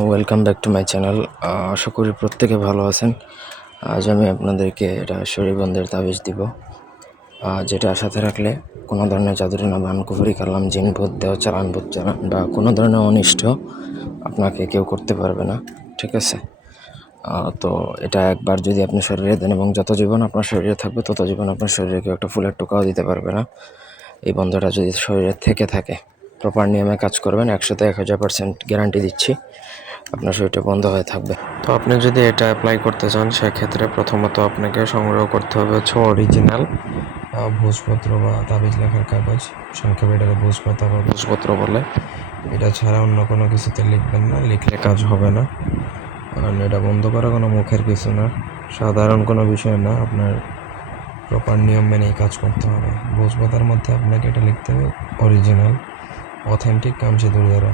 Welcome back to my channel. আশা করি প্রত্যেকে ভালো আছেন। আজ আমি আপনাদেরকে এটা শরীরবন্ধের তাবিজ দিব, যেটা সাথে রাখলে কোনো ধরনের জাদুটনা বান কুফরি কালাম জিন ভূত দেহ চালান ভূত চালান বা কোনো ধরনের অনিষ্ট আপনাকে কেউ করতে পারবে না। ঠিক আছে? তো এটা একবার যদি আপনি শরীরে দেন এবং যত জীবন আপনার শরীরে থাকবে তত জীবন আপনার শরীরে কেউ একটা ফুলের টোকাও দিতে পারবে না। এই বন্ধটা যদি শরীরে থেকে থাকে, প্রপার নিয়মে কাজ করবেন, 100% গ্যারান্টি দিচ্ছি আপনার শরীরটা বন্ধ হয়ে থাকবে। তো আপনি যদি এটা অ্যাপ্লাই করতে চান, সেক্ষেত্রে প্রথমত আপনাকে সংগ্রহ করতে হবে হচ্ছে অরিজিনাল ভোজপত্র বা তাবিজ লেখার কাগজ, সংক্ষেপে এটাকে ভোজপাতা বা ভোজপত্র বলে। এটা ছাড়া অন্য কোনো কিছুতে লিখবেন না, লিখলে কাজ হবে না। কারণ এটা বন্ধ করা কোনো মুখের কিছু না, সাধারণ কোনো বিষয় না। আপনার প্রপার নিয়ম মেনেই কাজ করতে হবে। ভোজপাতার মধ্যে আপনাকে এটা লিখতে হবে অরিজিনাল অথেন্টিক কামসিঁদুর দ্বারা।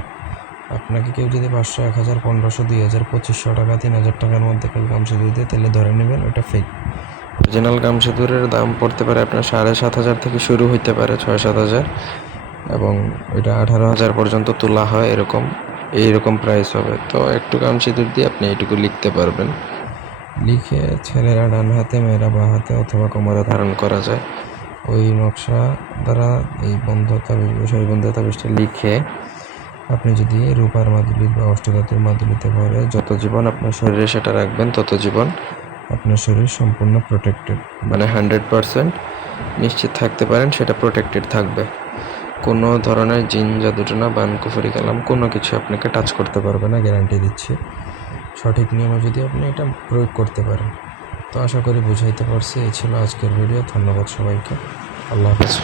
আপনাকে কেউ যদি 500, 1000, 1500, 2000, 2500 টাকা, 3000 টাকার মধ্যে কেউ কামসিঁদুর দিয়ে, তাহলে ধরে নেবেন ওটা ফেক। অরিজিনাল কামসিঁদুরের দাম পড়তে পারে আপনার 7,500 থেকে শুরু হইতে পারে 6-7 হাজার, এবং এটা 18,000 পর্যন্ত তোলা হয়। এইরকম প্রাইস হবে। তো একটু কামসিঁদুর দিয়ে আপনি এইটুকু লিখতে পারবেন। লিখে ছেলেরা ডান হাতে, মেয়েরা বাঁ হাতে অথবা কোমরে ধারণ করা যায়। ওই নকশা দ্বারা এই বন্ধ তাবিজটা লিখে আপনি যদি রূপার মাদুলি বা অষ্টধাতুর মাদুলিতে ভরে যত জীবন আপনার শরীরে সেটা রাখবেন, তত জীবন আপনার শরীর সম্পূর্ণ প্রোটেক্টেড, মানে 100% নিশ্চিত থাকতে পারেন সেটা প্রোটেক্টেড থাকবে। কোনো ধরনের জিন জাদুটনা বান কুফরি কালাম কোনো কিছু আপনাকে টাচ করতে পারবে না, গ্যারান্টি দিচ্ছি। সঠিক নিয়মে যদি আপনি এটা প্রয়োগ করতে পারেন। তো আশা করি বুঝাইতে পারছি। এই ছিল আজকের ভিডিও। ধন্যবাদ সবাইকে। আল্লাহ হাফেজ।